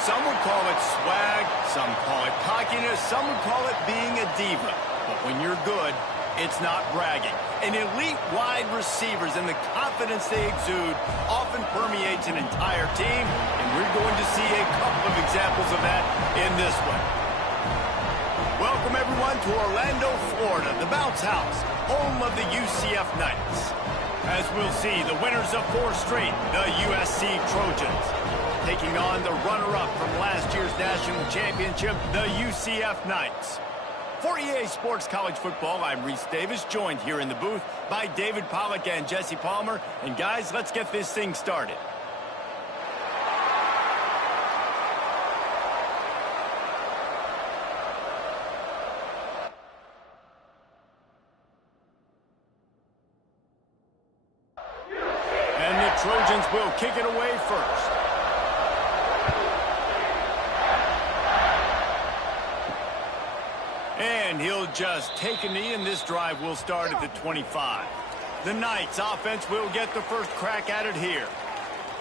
Some would call it swag, some call it cockiness, some would call it being a diva. But when you're good, it's not bragging. And elite wide receivers and the confidence they exude often permeates an entire team, and we're going to see a couple of examples of that in this one. Welcome, everyone, to Orlando, Florida, the Bounce House, home of the UCF Knights. As we'll see, the winners of 4 straight, the USC Trojans, taking on the runner-up from last year's national championship, the UCF Knights. For EA Sports College Football, I'm Reese Davis, joined here in the booth by David Pollack and Jesse Palmer. And guys, let's get this thing started. And the Trojans will kick it away first. And he'll just take a knee, and this drive will start at the 25. The Knights offense will get the first crack at it here.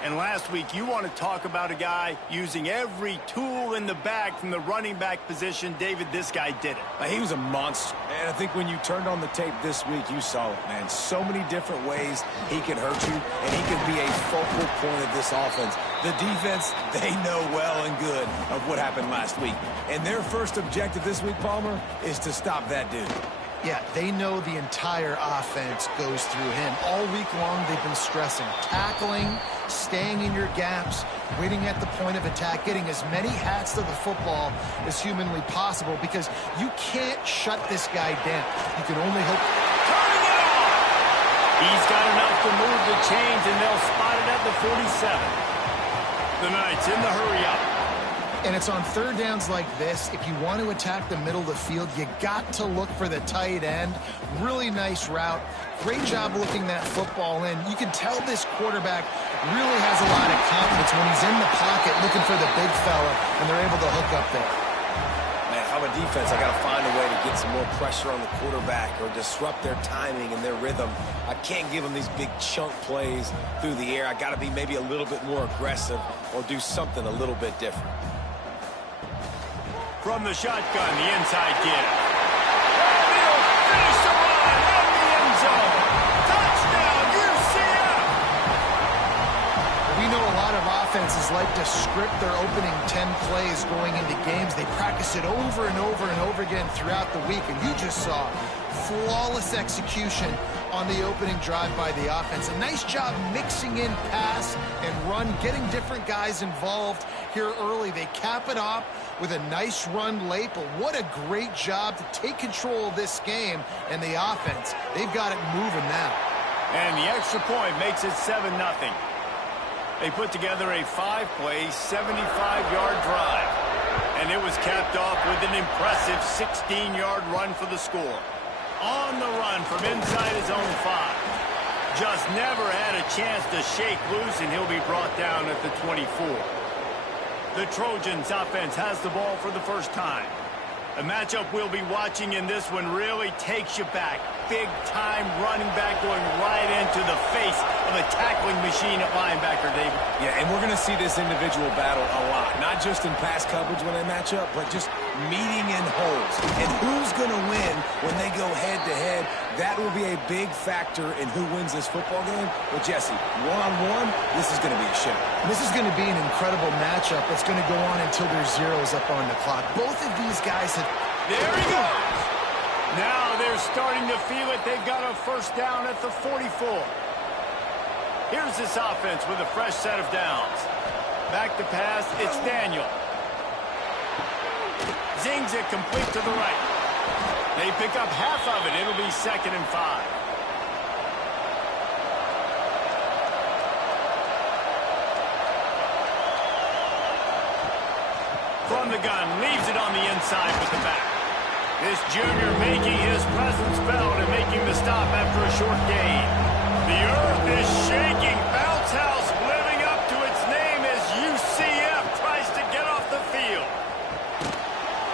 And last week, you want to talk about a guy using every tool in the bag from the running back position. David, this guy did it. He was a monster. And I think when you turned on the tape this week, you saw it, man. So many different ways he can hurt you, and he can be a focal point of this offense. The defense, they know well and good of what happened last week. And their first objective this week, Palmer, is to stop that dude. Yeah, they know the entire offense goes through him. All week long, they've been stressing tackling, staying in your gaps, waiting at the point of attack, getting as many hats to the football as humanly possible, because you can't shut this guy down. You can only hope. Turning it off! He's got enough to move the chains, and they'll spot it at the 47. The Knights in the hurry-up. And it's on third downs like this. If you want to attack the middle of the field, you got to look for the tight end. Really nice route. Great job looking that football in. You can tell this quarterback really has a lot of confidence when he's in the pocket looking for the big fella, and they're able to hook up there. Man, if I'm a defense, I got to find a way to get some more pressure on the quarterback or disrupt their timing and their rhythm. I can't give them these big chunk plays through the air. I got to be maybe a little bit more aggressive or do something a little bit different. From the shotgun, the inside give. And he'll finish the run in the end zone. Touchdown, UCF! We know a lot of offenses like to script their opening 10 plays going into games. They practice it over and over and over again throughout the week, and you just saw flawless execution on the opening drive by the offense. A nice job mixing in pass and run, getting different guys involved here early. They cap it off with a nice run late, but what a great job to take control of this game. And the offense, they've got it moving now. And the extra point makes it 7-0. They put together a 5-play, 75-yard drive. And it was capped off with an impressive 16-yard run for the score. On the run from inside his own 5. Just never had a chance to shake loose, and he'll be brought down at the 24. The Trojans offense has the ball for the first time. The matchup we'll be watching in this one really takes you back. Big-time running back going right into the face of a tackling machine at linebacker, David. Yeah, and we're going to see this individual battle a lot. Not just in pass coverage when they match up, but just meeting in holes. And who's going to win when they go head-to-head? That will be a big factor in who wins this football game. But, Jesse, one-on-one, this is going to be a show. This is going to be an incredible matchup that's going to go on until there's zeros up on the clock. Both of these guys have... There he goes! Now they're starting to feel it. They've got a first down at the 44. Here's this offense with a fresh set of downs. Back to pass, it's Daniel. Zings it complete to the right. They pick up half of it. It'll be 2nd and 5. From the gun, leaves it on the inside with the back. This junior making his presence felt and making the stop after a short gain. The earth is shaking. Bounce House living up to its name as UCF tries to get off the field.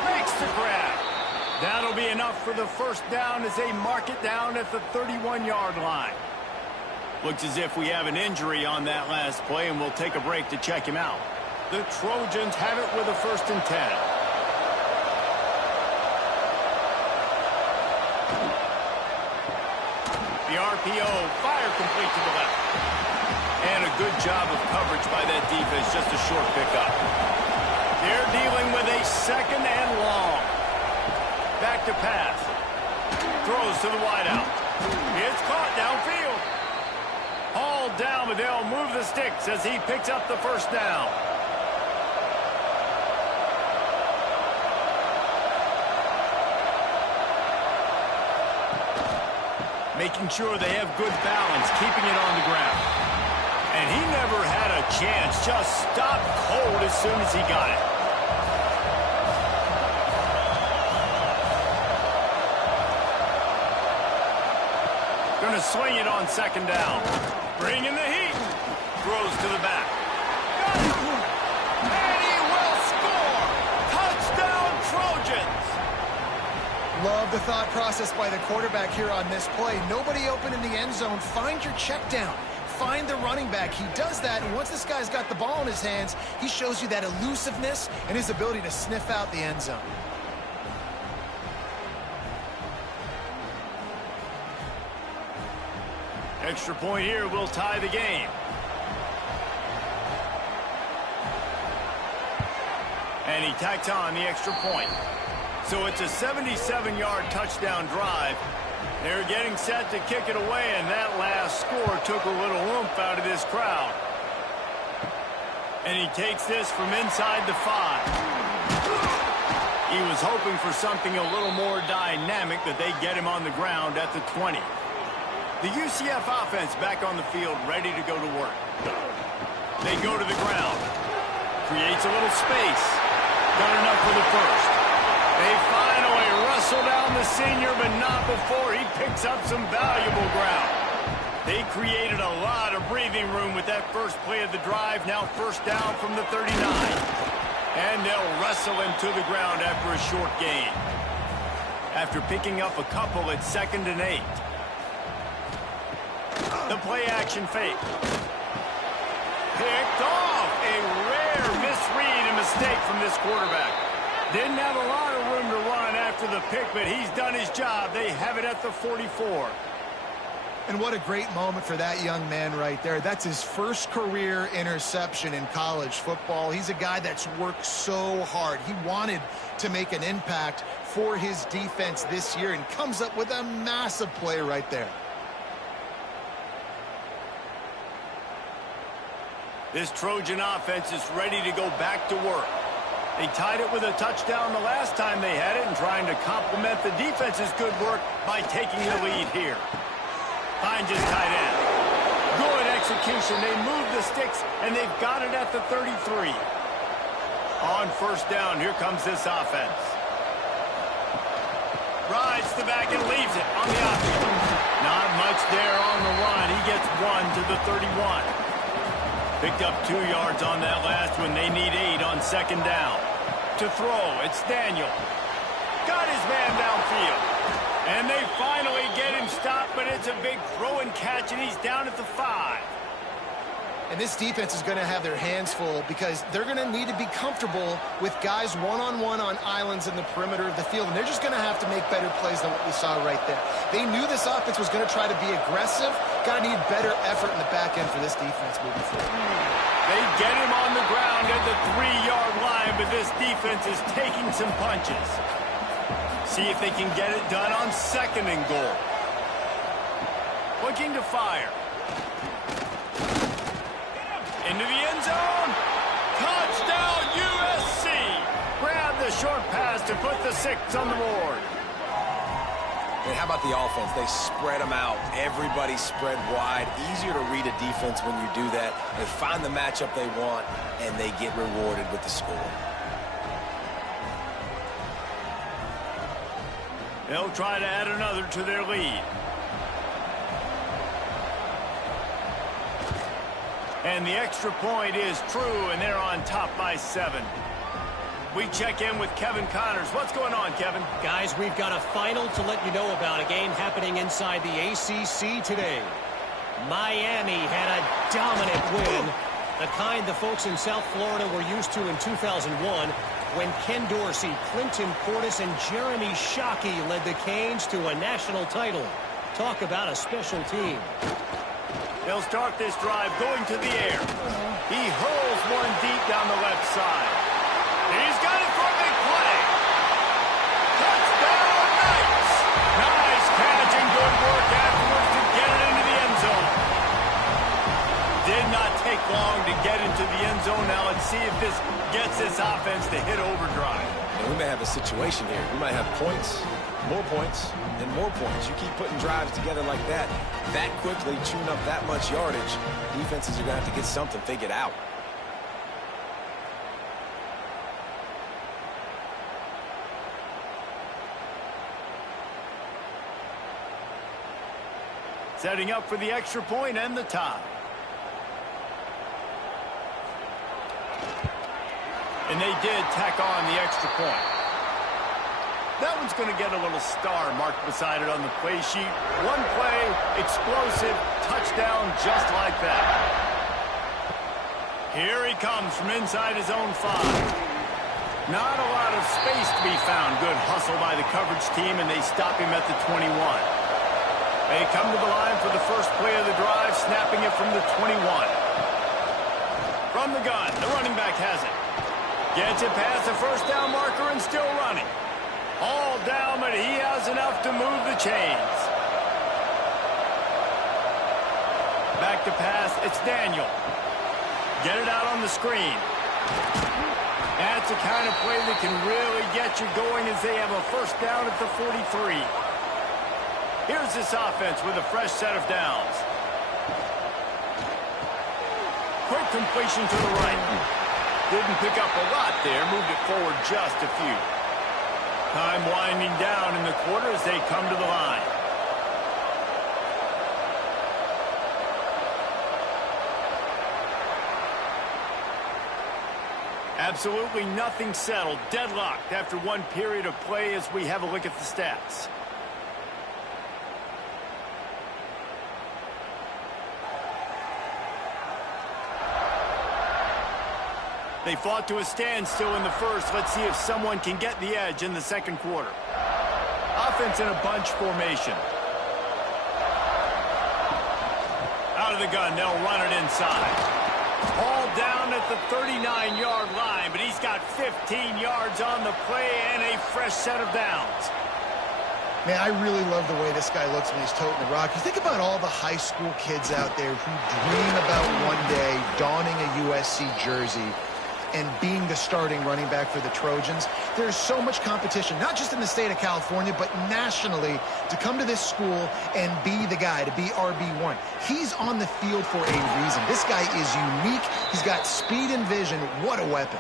Makes the grab. That'll be enough for the first down as they mark it down at the 31-yard line. Looks as if we have an injury on that last play, and we'll take a break to check him out. The Trojans have it with a 1st and 10. The RPO, fire complete to the left. And a good job of coverage by that defense, just a short pickup. They're dealing with a 2nd and long. Back to pass. Throws to the wideout. It's caught downfield. Hauled down, but they'll move the sticks as he picks up the 1st down. Making sure they have good balance, keeping it on the ground. And he never had a chance, just stopped cold as soon as he got it. Gonna swing it on 2nd down. Bring in the heat. Throws to the back. Got it. And he will score. Touchdown, Trojans. Love the thought process by the quarterback here on this play. Nobody open in the end zone. Find your check down. Find the running back. He does that, and once this guy's got the ball in his hands, he shows you that elusiveness and his ability to sniff out the end zone. Extra point here will tie the game. And he tacks on the extra point. So it's a 77-yard touchdown drive. They're getting set to kick it away, and that last score took a little oomph out of this crowd. And he takes this from inside the 5. He was hoping for something a little more dynamic, that they get him on the ground at the 20. The UCF offense back on the field, ready to go to work. They go to the ground. Creates a little space. Got enough for the 1st. They finally wrestle down the senior, but not before he picks up some valuable ground. They created a lot of breathing room with that first play of the drive. Now 1st down from the 39. And they'll wrestle him to the ground after a short gain. After picking up a couple, it's 2nd and 8. The play action fake. Picked off. A rare misread and mistake from this quarterback. Didn't have a lot of room to run after the pick, but he's done his job. They have it at the 44. And what a great moment for that young man right there. That's his first career interception in college football. He's a guy that's worked so hard. He wanted to make an impact for his defense this year and comes up with a massive play right there. This Trojan offense is ready to go back to work. They tied it with a touchdown the last time they had it and trying to complement the defense's good work by taking the lead here. Finds his tight end. Good execution. They move the sticks, and they've got it at the 33. On 1st down, here comes this offense. Rides the back and leaves it on the option. Not much there on the run. He gets 1 to the 31. Picked up 2 yards on that last one. They need 8 on 2nd down. To throw, it's Daniel. Got his man downfield. And they finally get him stopped, but it's a big throw and catch, and he's down at the 5. And this defense is going to have their hands full because they're going to need to be comfortable with guys one-on-one on islands in the perimeter of the field, and they're just going to have to make better plays than what we saw right there. They knew this offense was going to try to be aggressive. Got to need better effort in the back end for this defense moving forward. They get him on the ground at the 3-yard line, but this defense is taking some punches. See if they can get it done on 2nd and goal. Looking to fire. Into the end zone. Touchdown, USC. Grab the short pass to put the 6 on the board. And how about the offense? They spread them out. Everybody spread wide. Easier to read a defense when you do that. They find the matchup they want, and they get rewarded with the score. They'll try to add another to their lead. And the extra point is true, and they're on top by 7. We check in with Kevin Connors. What's going on, Kevin? Guys, we've got a final to let you know about, a game happening inside the ACC today. Miami had a dominant win The kind the folks in South Florida were used to in 2001 when Ken Dorsey, Clinton Portis, and Jeremy Shockey led the Canes to a national title. Talk about a special team. They'll start this drive going to the air. He hurls one deep down the left side. He's got it for a big play. Touchdown, Knights! Nice catch and good work afterwards to get it into the end zone. Did not take long to get into the end zone. Now let's see if this gets this offense to hit overdrive. And we may have a situation here. We might have points, and more points. You keep putting drives together like that quickly, chewing up that much yardage, defenses are going to have to get something figured out. Setting up for the extra point and the tie. And they did tack on the extra point. That one's going to get a little star marked beside it on the play sheet. One play, explosive, touchdown just like that. Here he comes from inside his own 5. Not a lot of space to be found. Good hustle by the coverage team, and they stop him at the 21. They come to the line for the first play of the drive, snapping it from the 21. From the gun, the running back has it. Gets it past the first down marker and still running. All down, but he has enough to move the chains. Back to pass, it's Daniel. Get it out on the screen. That's the kind of play that can really get you going as they have a first down at the 43. Here's this offense with a fresh set of downs. Quick completion to the right. Didn't pick up a lot there, moved it forward just a few. Time winding down in the quarter as they come to the line. Absolutely nothing settled. Deadlocked after one period of play as we have a look at the stats. They fought to a standstill in the first. Let's see if someone can get the edge in the second quarter. Offense in a bunch formation. Out of the gun, they'll run it inside. All down at the 39-yard line, but he's got 15 yards on the play and a fresh set of downs. Man, I really love the way this guy looks when he's toting the rock. You think about all the high school kids out there who dream about one day donning a USC jersey and being the starting running back for the Trojans. There's so much competition, not just in the state of California, but nationally, to come to this school and be the guy, to be RB1. He's on the field for a reason. This guy is unique. He's got speed and vision. What a weapon.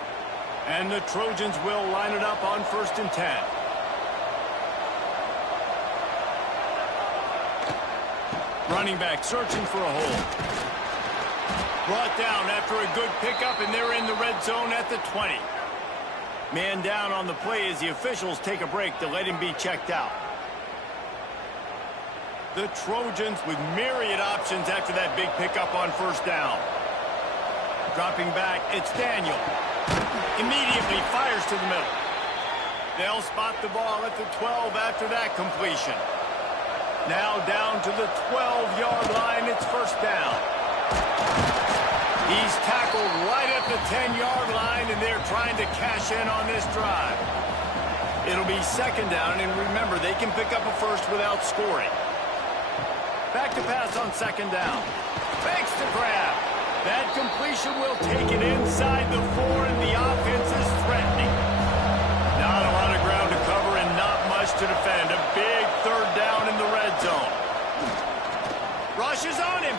And the Trojans will line it up on 1st and 10. Running back searching for a hole. Brought down after a good pickup, and they're in the red zone at the 20. Man down on the play as the officials take a break to let him be checked out. The Trojans with myriad options after that big pickup on 1st down. Dropping back, it's Daniel. Immediately fires to the middle. They'll spot the ball at the 12 after that completion. Now down to the 12-yard line, it's 1st down. He's tackled right at the 10-yard line, and they're trying to cash in on this drive. It'll be 2nd down, and remember, they can pick up a first without scoring. Back to pass on 2nd down. Fakes the grab. That completion will take it inside the 4, and the offense is threatening. Not a lot of ground to cover and not much to defend. A big 3rd down in the red zone. Rushes on him.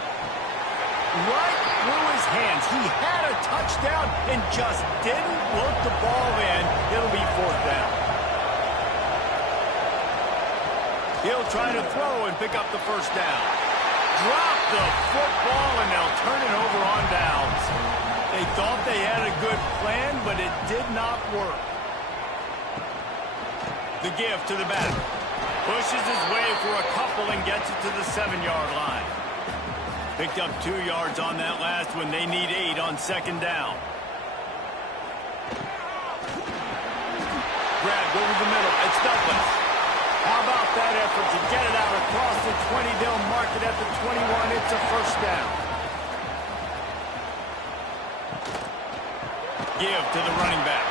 Right through his hands. He had a touchdown and just didn't look the ball in. It'll be 4th down. He'll try to throw and pick up the 1st down. Drop the football, and they'll turn it over on downs. They thought they had a good plan, but it did not work. The give to the back. Pushes his way for a couple and gets it to the 7-yard line. Picked up 2 yards on that last one. They need 8 on second down. Grab over the middle. It's Douglas. How about that effort to get it out across the 20? They'll mark it at the 21. It's a first down. Give to the running back.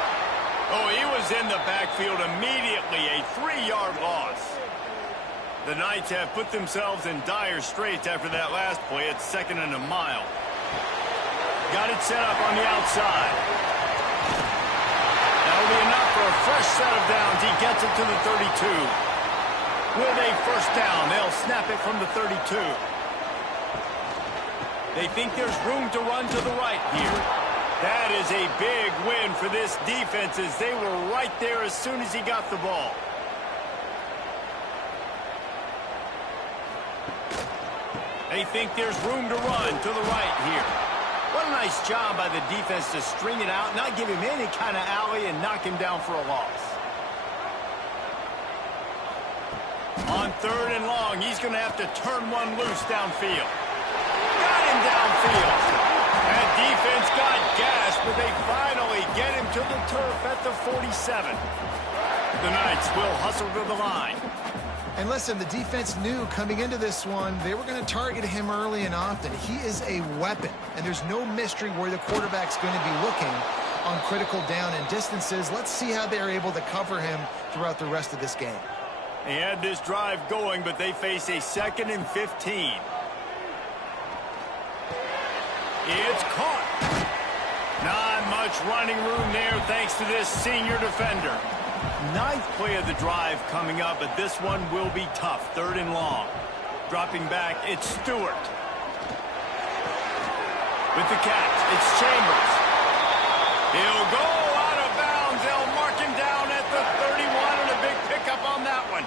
Oh, he was in the backfield immediately. A 3-yard loss. The Knights have put themselves in dire straits after that last play. It's 2nd and a mile. Got it set up on the outside. That'll be enough for a fresh set of downs. He gets it to the 32. With a first down, they'll snap it from the 32. They think there's room to run to the right here. That is a big win for this defense as they were right there as soon as he got the ball. They think there's room to run to the right here. What a nice job by the defense to string it out, not give him any kind of alley, and knock him down for a loss. On 3rd and long, he's going to have to turn one loose downfield. Got him downfield. That defense got gashed, but they finally get him to the turf at the 47. The Knights will hustle to the line. And listen, the defense knew coming into this one, they were going to target him early and often. He is a weapon, and there's no mystery where the quarterback's going to be looking on critical down and distances. Let's see how they're able to cover him throughout the rest of this game. They had this drive going, but they face a 2nd and 15. It's caught. Not much running room there thanks to this senior defender. 9th play of the drive coming up, but this one will be tough. 3rd and long. Dropping back, it's Stewart. With the catch, it's Chambers. He'll go out of bounds. They'll mark him down at the 31, and a big pickup on that one.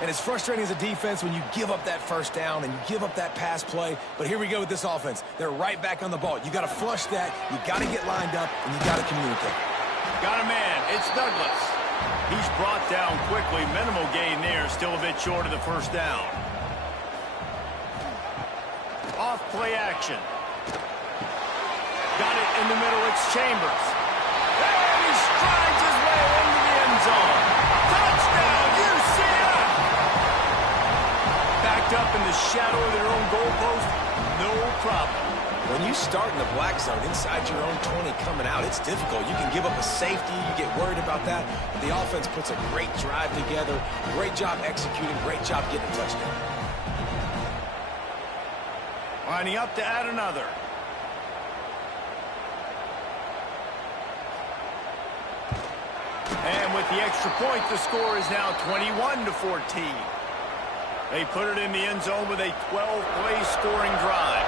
And it's frustrating as a defense when you give up that first down and you give up that pass play. But here we go with this offense. They're right back on the ball. You got to flush that. You got to get lined up, and you got to communicate. Got a man. It's Douglas. He's brought down quickly. Minimal gain there. Still a bit short of the first down. Off play action. Got it in the middle. It's Chambers. And he strides his way into the end zone. Touchdown, UCF! Backed up in the shadow of their own goalpost. No problem. When you start in the black zone inside your own 20 coming out, it's difficult. You can give up a safety. You get worried about that. But the offense puts a great drive together. Great job executing. Great job getting a touchdown. Lining up to add another. And with the extra point, the score is now 21-14. They put it in the end zone with a 12-play scoring drive.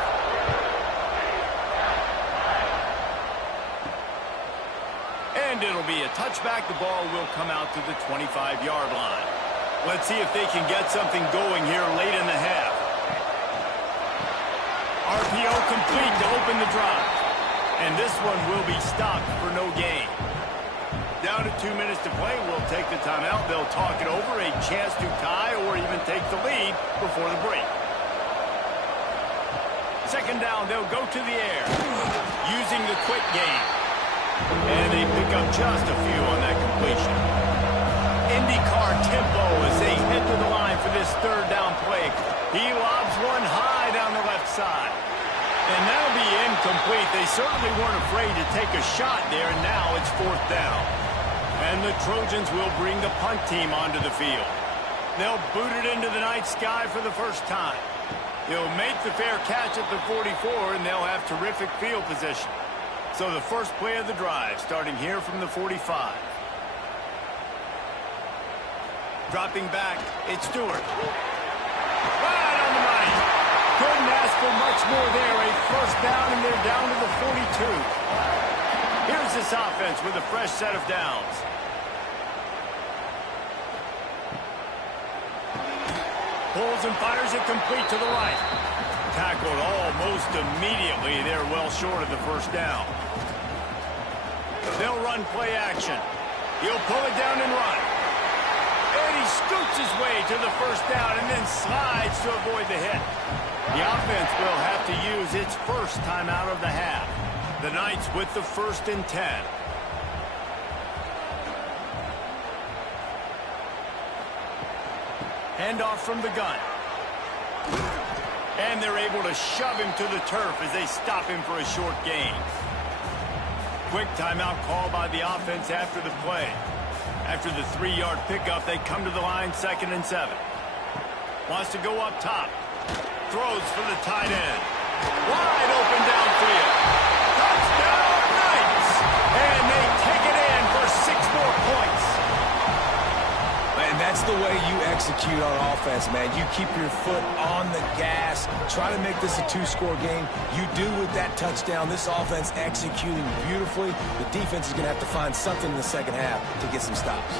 And it'll be a touchback. The ball will come out to the 25-yard line. Let's see if they can get something going here late in the half. RPO complete to open the drive. And this one will be stopped for no gain. Down to 2 minutes to play. We'll take the timeout. They'll talk it over. A chance to tie or even take the lead before the break. Second down, they'll go to the air. Using the quick game. And they pick up just a few on that completion. IndyCar tempo as they head to the line for this 3rd down play. He lobs one high down the left side. And that'll be incomplete. They certainly weren't afraid to take a shot there, and now it's 4th down. And the Trojans will bring the punt team onto the field. They'll boot it into the night sky for the first time. They'll make the fair catch at the 44, and they'll have terrific field position. So the first play of the drive, starting here from the 45. Dropping back, it's Stewart. Right on the money. Couldn't ask for much more there. A first down, and they're down to the 42. Here's this offense with a fresh set of downs. Pulls and fires it complete to the right. Tackled almost immediately. They're well short of the first down. They'll run play action. He'll pull it down and run. And he scoots his way to the first down and then slides to avoid the hit. The offense will have to use its first timeout of the half. The Knights with the 1st and 10. Handoff from the gun. And they're able to shove him to the turf as they stop him for a short gain. Quick timeout call by the offense after the play. After the 3-yard pickup, they come to the line 2nd and 7. Wants to go up top. Throws for the tight end. Wide open downfield. Touchdown Knights! And they take it in for 6 more points. And that's the way you execute on offense, man. You keep your foot on the gas. Try to make this a 2-score game. You do with that touchdown. This offense executing beautifully. The defense is going to have to find something in the second half to get some stops.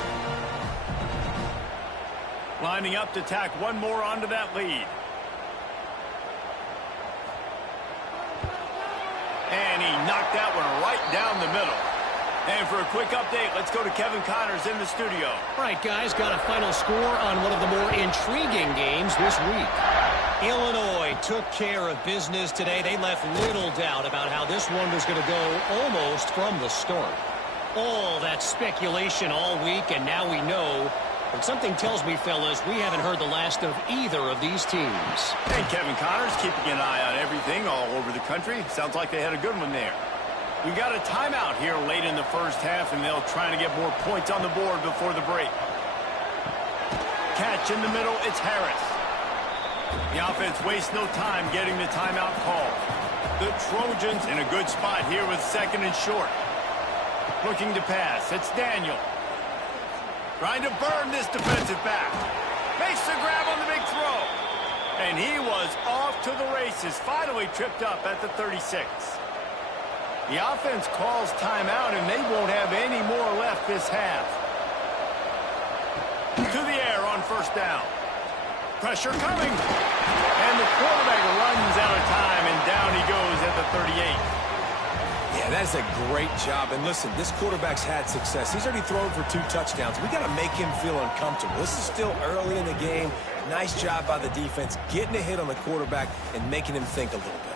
Lining up to tack one more onto that lead. And he knocked that one right down the middle. And for a quick update, let's go to Kevin Connors in the studio. All right, guys, got a final score on one of the more intriguing games this week. Illinois took care of business today. They left little doubt about how this one was going to go almost from the start. All that speculation all week, and now we know. But something tells me, fellas, we haven't heard the last of either of these teams. And Kevin Connors keeping an eye on everything all over the country. Sounds like they had a good one there. We got a timeout here late in the first half, and they'll try to get more points on the board before the break. Catch in the middle, it's Harris. The offense wastes no time getting the timeout call. The Trojans in a good spot here with 2nd and short. Looking to pass, it's Daniel. Trying to burn this defensive back. Makes the grab on the big throw. And he was off to the races, finally tripped up at the 36. The offense calls timeout, and they won't have any more left this half. To the air on 1st down. Pressure coming. And the quarterback runs out of time, and down he goes at the 38. Yeah, that's a great job. And listen, this quarterback's had success. He's already thrown for 2 touchdowns. We got to make him feel uncomfortable. This is still early in the game. Nice job by the defense, getting a hit on the quarterback and making him think a little bit.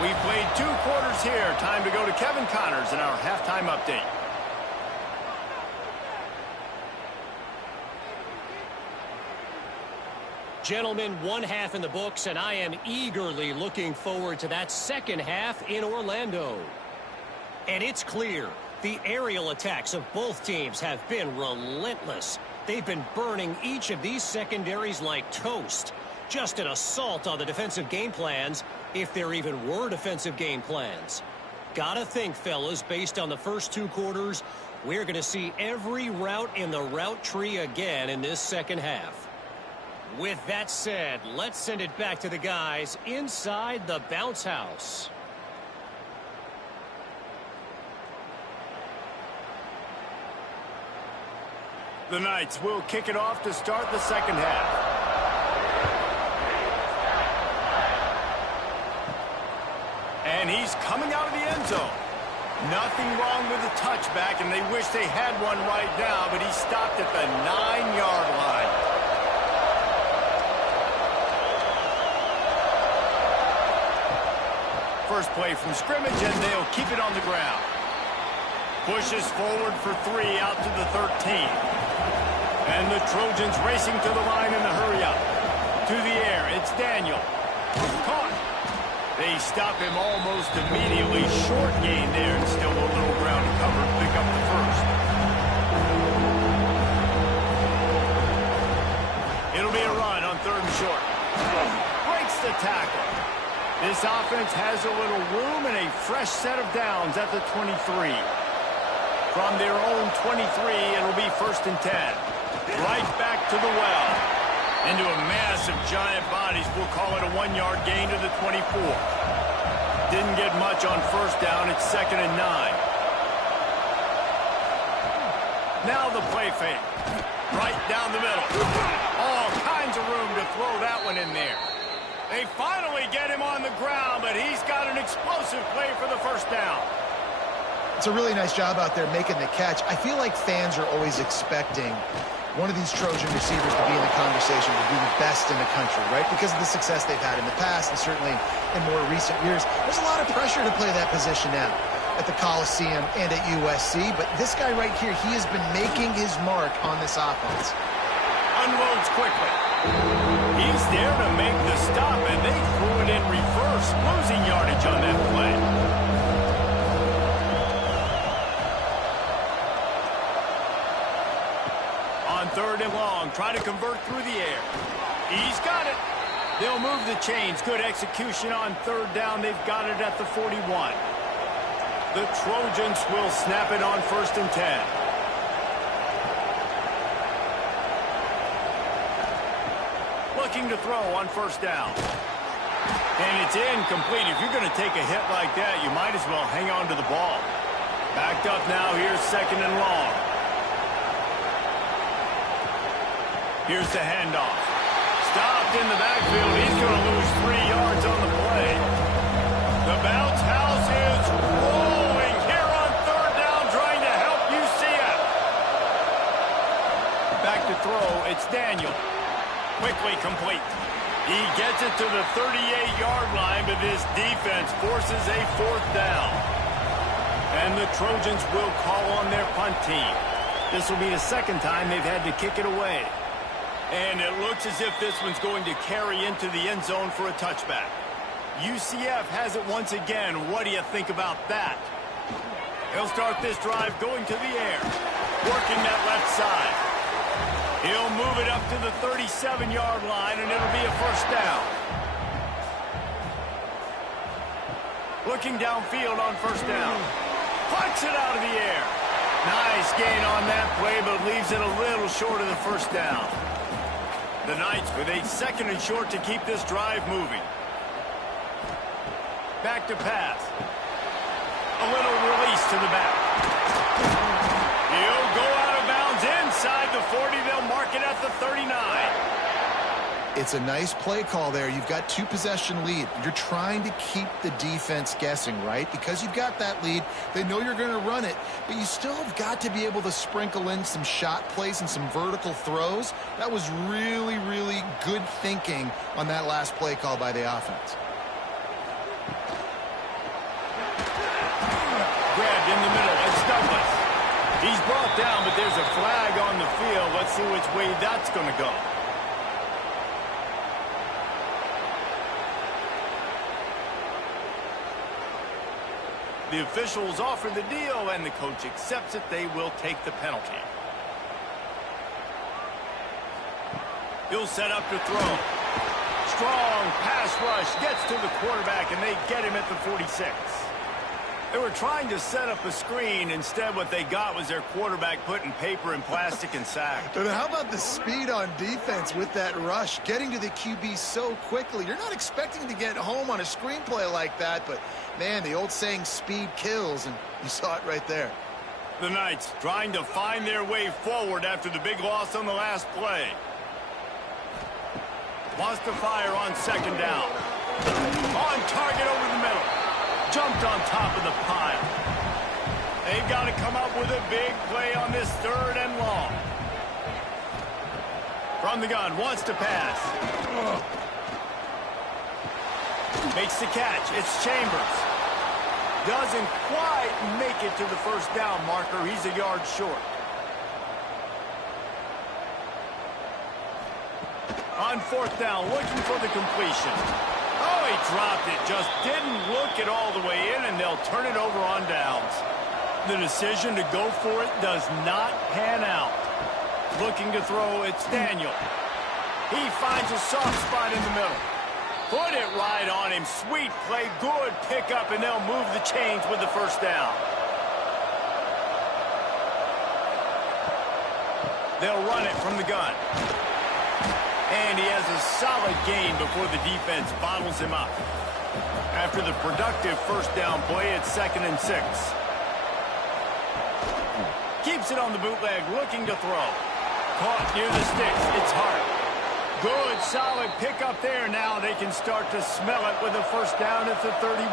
We played 2 quarters here. Time to go to Kevin Connors in our halftime update. Gentlemen, 1 half in the books, and I am eagerly looking forward to that second half in Orlando. And it's clear, the aerial attacks of both teams have been relentless. They've been burning each of these secondaries like toast. Just an assault on the defensive game plans, if there even were defensive game plans. Gotta think, fellas, based on the first 2 quarters, we're going to see every route in the route tree again in this second half. With that said, let's send it back to the guys inside the bounce house. The Knights will kick it off to start the second half. And he's coming out of the end zone. Nothing wrong with the touchback, and they wish they had one right now, but he stopped at the 9-yard line. First play from scrimmage, and they'll keep it on the ground. Pushes forward for 3 out to the 13. And the Trojans racing to the line in the hurry-up. To the air, it's Daniel. Caught. They stop him almost immediately. Short gain there, and still a little ground to cover. Pick up the first. It'll be a run on 3rd and short. Breaks the tackle. This offense has a little room and a fresh set of downs at the 23. From their own 23, it'll be 1st and 10. Right back to the well. Into a mass of giant bodies. We'll call it a 1-yard gain to the 24. Didn't get much on 1st down. It's 2nd and 9. Now the play fake. Right down the middle. All kinds of room to throw that one in there. They finally get him on the ground, but he's got an explosive play for the first down. It's a really nice job out there making the catch. I feel like fans are always expecting one of these Trojan receivers to be in the conversation to be the best in the country, right? Because of the success they've had in the past and certainly in more recent years. There's a lot of pressure to play that position now at the Coliseum and at USC, but this guy right here, he has been making his mark on this offense. Unloads quickly. He's there to make the stop, and they threw it in reverse, losing yardage on that play. On 3rd and long, try to convert through the air. He's got it. They'll move the chains. Good execution on 3rd down. They've got it at the 41. The Trojans will snap it on 1st and 10. Looking to throw on 1st down. And it's incomplete. If you're going to take a hit like that, you might as well hang on to the ball. Backed up now. Here's 2nd and long. Here's the handoff. Stopped in the backfield. He's going to lose 3 yards on the play. The bounce house is rolling here on 3rd down, trying to help UCF. Back to throw. It's Daniel. Quickly complete. He gets it to the 38-yard line, but this defense forces a 4th down. And the Trojans will call on their punt team. This will be the 2nd time they've had to kick it away. And it looks as if this one's going to carry into the end zone for a touchback. UCF has it once again. What do you think about that? He'll start this drive going to the air, working that left side. He'll move it up to the 37-yard line, and it'll be a 1st down. Looking downfield on 1st down. Punts it out of the air. Nice gain on that play, but leaves it a little short of the 1st down. The Knights with a 2nd and short to keep this drive moving. Back to pass. A little release to the back. He'll go out of bounds inside the 40. They'll mark it at the 39. It's a nice play call there. You've got 2-possession lead. You're trying to keep the defense guessing, right? Because you've got that lead. They know you're going to run it, but you still have got to be able to sprinkle in some shot plays and some vertical throws. That was really, really good thinking on that last play call by the offense. Grabbed in the middle. It's Douglas. He's brought down, but there's a flag on the field. Let's see which way that's going to go. The officials offer the deal, and the coach accepts it. They will take the penalty. He'll set up to throw. Strong pass rush gets to the quarterback, and they get him at the 46. They were trying to set up a screen. Instead, what they got was their quarterback putting paper in plastic and sacked. But how about the speed on defense with that rush, getting to the QB so quickly? You're not expecting to get home on a screenplay like that, but, man, the old saying, speed kills, and you saw it right there. The Knights trying to find their way forward after the big loss on the last play. Wants to fire on 2nd down. On target over the middle. Jumped on top of the pile. They've got to come up with a big play on this 3rd and long. From the gun, wants to pass. Makes the catch. It's Chambers. Doesn't quite make it to the 1st down marker. He's a yard short. On 4th down, looking for the completion. Oh, he dropped it. Just didn't look it all the way in, and they'll turn it over on downs. The decision to go for it does not pan out. Looking to throw, it's Daniel. He finds a soft spot in the middle. Put it right on him. Sweet play, good pickup, and they'll move the chains with the 1st down. They'll run it from the gun. And he has a solid gain before the defense bottles him up. After the productive 1st down play, it's 2nd and 6. Keeps it on the bootleg, looking to throw. Caught near the sticks. It's Hart. Good, solid pickup there. Now they can start to smell it with a first down at the 31.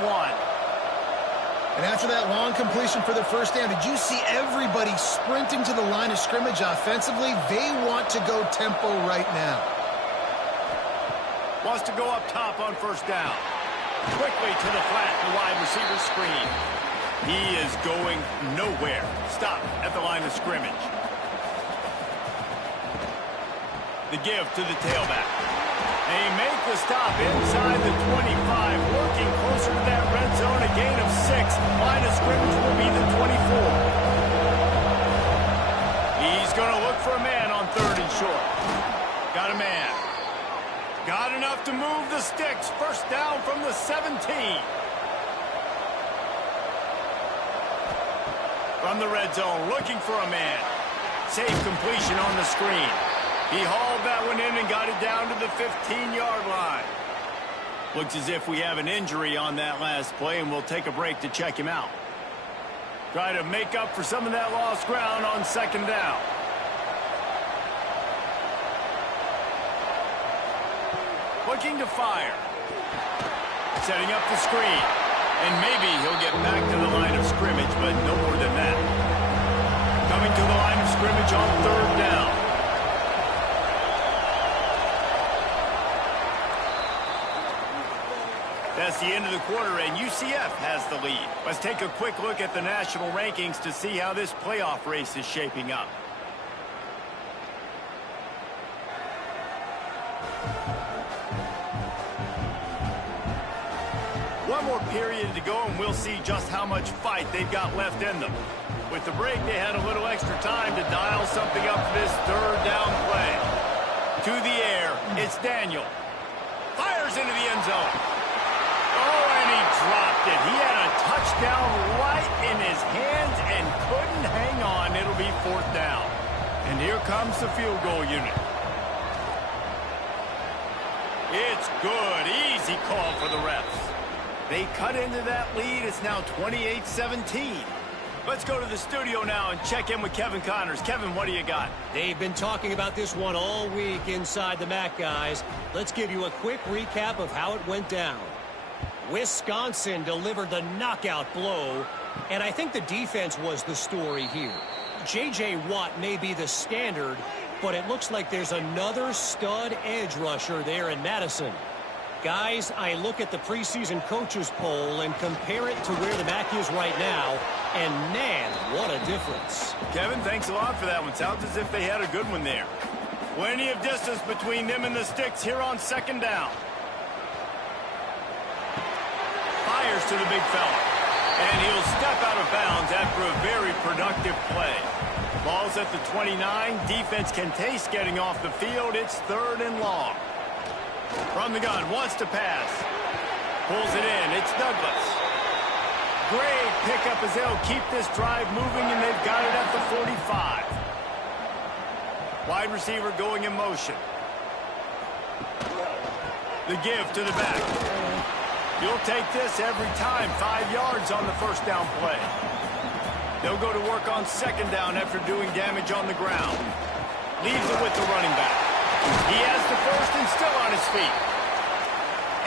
And after that long completion for the first down, did you see everybody sprinting to the line of scrimmage offensively? They want to go tempo right now. Wants to go up top on first down. Quickly to the flat, the wide receiver screen. He is going nowhere. Stop at the line of scrimmage. The give to the tailback. They make the stop inside the 25, working closer to that red zone, a gain of 6. Line of scrimmage will be the 24. He's going to look for a man on 3rd and short. Got a man. Got enough to move the sticks. First down from the 17. From the red zone, looking for a man. Safe completion on the screen. He hauled that one in and got it down to the 15-yard line. Looks as if we have an injury on that last play, and we'll take a break to check him out. Try to make up for some of that lost ground on 2nd down. Looking to fire. Setting up the screen. And maybe he'll get back to the line of scrimmage, but no more than that. Coming to the line of scrimmage on 3rd down. That's the end of the quarter, and UCF has the lead. Let's take a quick look at the national rankings to see how this playoff race is shaping up. One more period to go, and we'll see just how much fight they've got left in them. With the break, they had a little extra time to dial something up for this 3rd down play. To the air, it's Daniel. Fires into the end zone. Oh, and he dropped it. He had a touchdown right in his hands and couldn't hang on. It'll be 4th down. And here comes the field goal unit. It's good. Easy call for the refs. They cut into that lead. It's now 28-17. Let's go to the studio now and check in with Kevin Connors. Kevin, what do you got? They've been talking about this one all week inside the MAC, guys. Let's give you a quick recap of how it went down. Wisconsin delivered the knockout blow, and I think the defense was the story here. J.J. Watt may be the standard, but it looks like there's another stud edge rusher there in Madison. Guys, I look at the preseason coaches poll and compare it to where the MAC is right now, and man, what a difference. Kevin, thanks a lot for that one. Sounds as if they had a good one there. Plenty of distance between them and the sticks here on 2nd down. Fires to the big fella. And he'll step out of bounds after a very productive play. Ball's at the 29. Defense can taste getting off the field. It's 3rd and long. From the gun, wants to pass. Pulls it in. It's Douglas. Great pickup as they'll keep this drive moving, and they've got it at the 45. Wide receiver going in motion. The give to the back. You'll take this every time. 5 yards on the first down play. They'll go to work on 2nd down after doing damage on the ground. Leaves it with the running back. He has the first and still on his feet.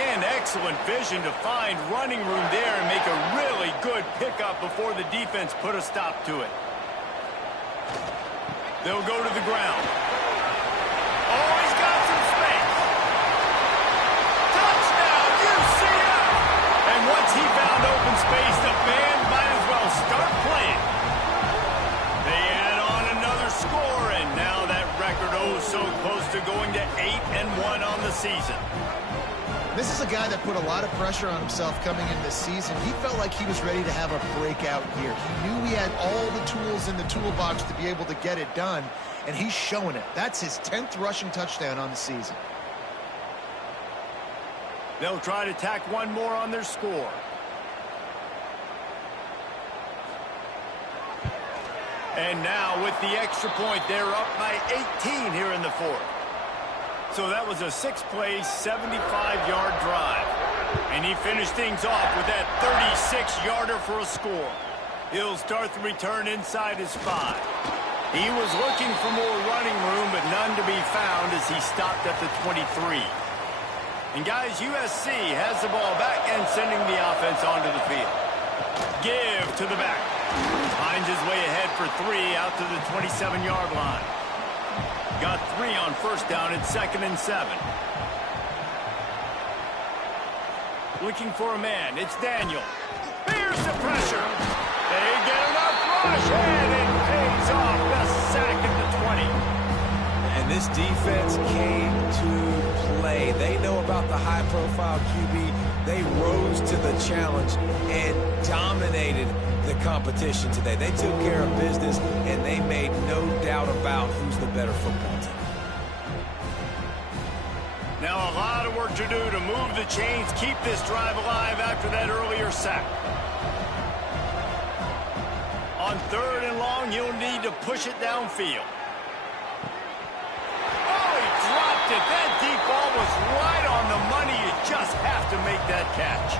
And excellent vision to find running room there and make a really good pickup before the defense put a stop to it. They'll go to the ground. Oh, he's got some space. Touchdown, UCF! And once he found open space, the band might as well start playing. They add on another score, and now that record so close to going to 8-1 on the season. This is a guy that put a lot of pressure on himself coming into this season. He felt like he was ready to have a breakout year. He knew he had all the tools in the toolbox to be able to get it done, and he's showing it. That's his 10th rushing touchdown on the season. They'll try to tack one more on their score. And now with the extra point, they're up by 18 here in the 4th. So that was a 6-play, 75-yard drive. And he finished things off with that 36-yarder for a score. He'll start the return inside his 5. He was looking for more running room, but none to be found as he stopped at the 23. And guys, USC has the ball back and sending the offense onto the field. Give to the back. Finds his way ahead for 3 out to the 27-yard line. Got 3 on first down at 2nd and 7. Looking for a man. It's Daniel. Here's the pressure. They get enough rush, and it pays off. The sack at the 20. And this defense came to play. They know about the high-profile QB. They rose to the challenge and dominated the competition today. They took care of business, and they made no doubt about who's the better football team. Now a lot of work to do to move the chains, keep this drive alive after that earlier sack. On 3rd and long, you'll need to push it downfield. Oh, he dropped it. That deep ball was right on the money. You just have to make that catch.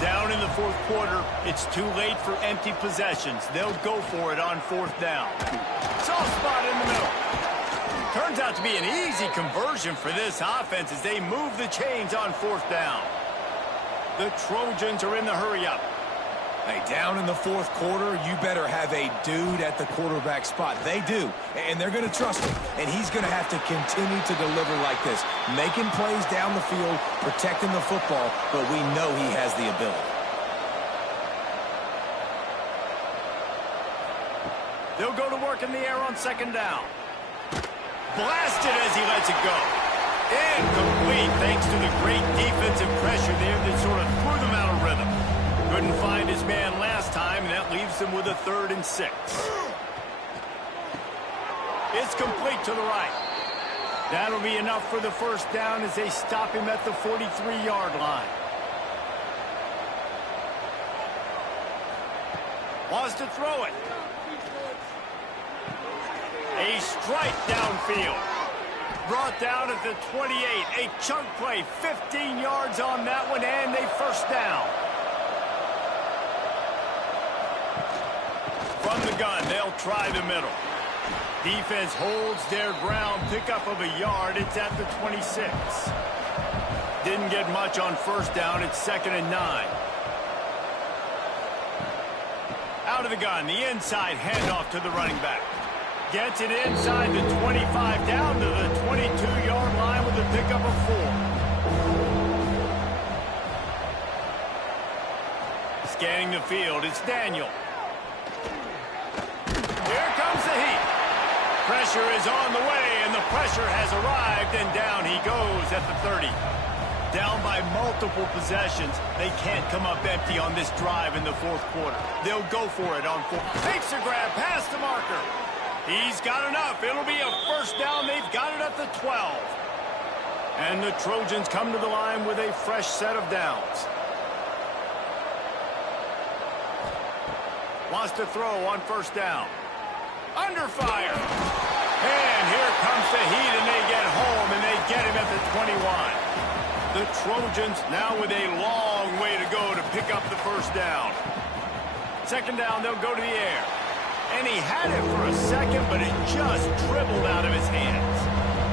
Down in the 4th quarter, it's too late for empty possessions. They'll go for it on 4th down. Soft spot in the middle. Turns out to be an easy conversion for this offense as they move the chains on 4th down. The Trojans are in the hurry-up. Hey, down in the 4th quarter, you better have a dude at the quarterback spot. They do, and they're going to trust him. And he's going to have to continue to deliver like this, making plays down the field, protecting the football, but we know he has the ability. They'll go to work in the air on 2nd down. Blasted as he lets it go. Incomplete thanks to the great defensive pressure there that sort of threw them out of rhythm. Couldn't find his man last time, and that leaves them with a 3rd and 6. It's complete to the right. That'll be enough for the 1st down as they stop him at the 43-yard line. Wants to throw it. A strike downfield. Brought down at the 28. A chunk play, 15 yards on that one, and a 1st down. From the gun, they'll try the middle. Defense holds their ground, pickup of a yard. It's at the 26. Didn't get much on 1st down. It's 2nd and 9. Out of the gun, the inside handoff to the running back. Gets it inside the 25, down to the 22-yard line with a pickup of 4. Scanning the field, it's Daniel. Here comes the heat. Pressure is on the way, and the pressure has arrived, and down he goes at the 30. Down by multiple possessions. They can't come up empty on this drive in the 4th quarter. They'll go for it on 4. Takes a grab past the marker. He's got enough. It'll be a 1st down. They've got it at the 12. And the Trojans come to the line with a fresh set of downs. Wants to throw on 1st down. Under fire. And here comes the heat, and they get home, and they get him at the 21. The Trojans now with a long way to go to pick up the 1st down. 2nd down, they'll go to the air. And he had it for a second, but it just dribbled out of his hands.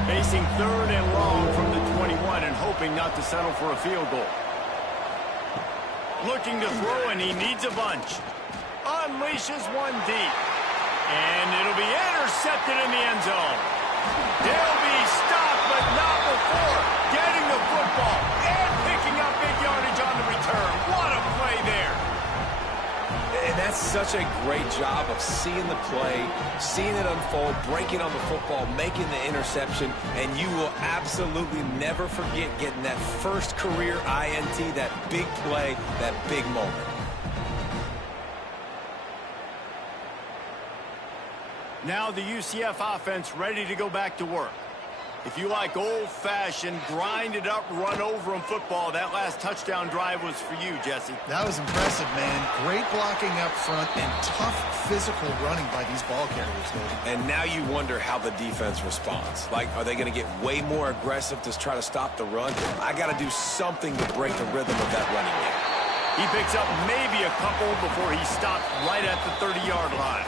Facing 3rd and long from the 21 and hoping not to settle for a field goal. Looking to throw, and he needs a bunch. Unleashes one deep. And it'll be intercepted in the end zone. They'll be stopped, but not before getting the football and picking up big yardage on the return. What a play there. And that's such a great job of seeing the play, seeing it unfold, breaking on the football, making the interception, and you will absolutely never forget getting that first career INT, that big play, that big moment. Now the UCF offense ready to go back to work. If you like old-fashioned, grind-it-up, run-over-'em football, that last touchdown drive was for you, Jesse. That was impressive, man. Great blocking up front and tough physical running by these ball carriers, David. And now you wonder how the defense responds. Like, are they going to get way more aggressive to try to stop the run? I got to do something to break the rhythm of that running game. He picks up maybe a couple before he stopped right at the 30-yard line.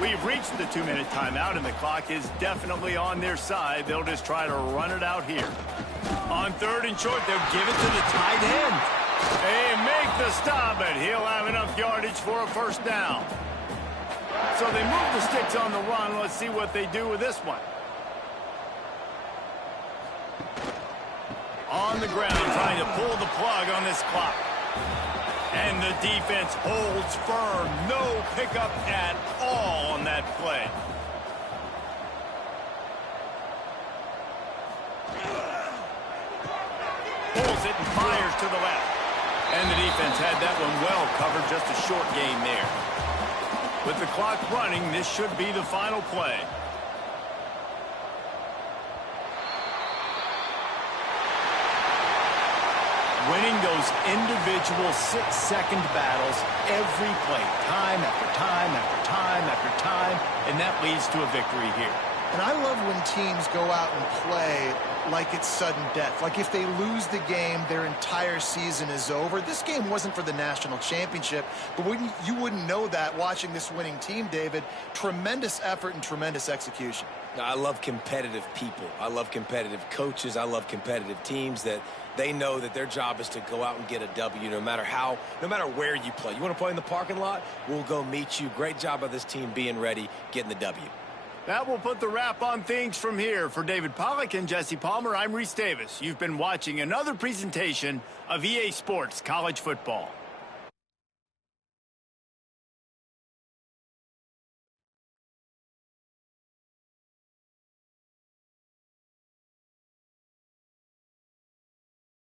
We've reached the 2-minute timeout, and the clock is definitely on their side. They'll just try to run it out here. On 3rd and short, they'll give it to the tight end. They make the stop, but he'll have enough yardage for a first down. So they move the sticks on the run. Let's see what they do with this one. On the ground, trying to pull the plug on this clock. And the defense holds firm. No pickup at all on that play. Pulls it and fires to the left. And the defense had that one well covered. Just a short gain there. With the clock running, this should be the final play. Winning those individual 6-second battles every play, time after time after time after time, and that leads to a victory here. And I love when teams go out and play like it's sudden death. Like if they lose the game, their entire season is over. This game wasn't for the national championship, but you wouldn't know that watching this winning team, David. Tremendous effort and tremendous execution. I love competitive people. I love competitive coaches. I love competitive teams that they know that their job is to go out and get a W no matter where you play. You want to play in the parking lot? We'll go meet you. Great job of this team being ready, getting the W. That will put the wrap on things from here. For David Pollack and Jesse Palmer, I'm Reese Davis. You've been watching another presentation of EA Sports College Football.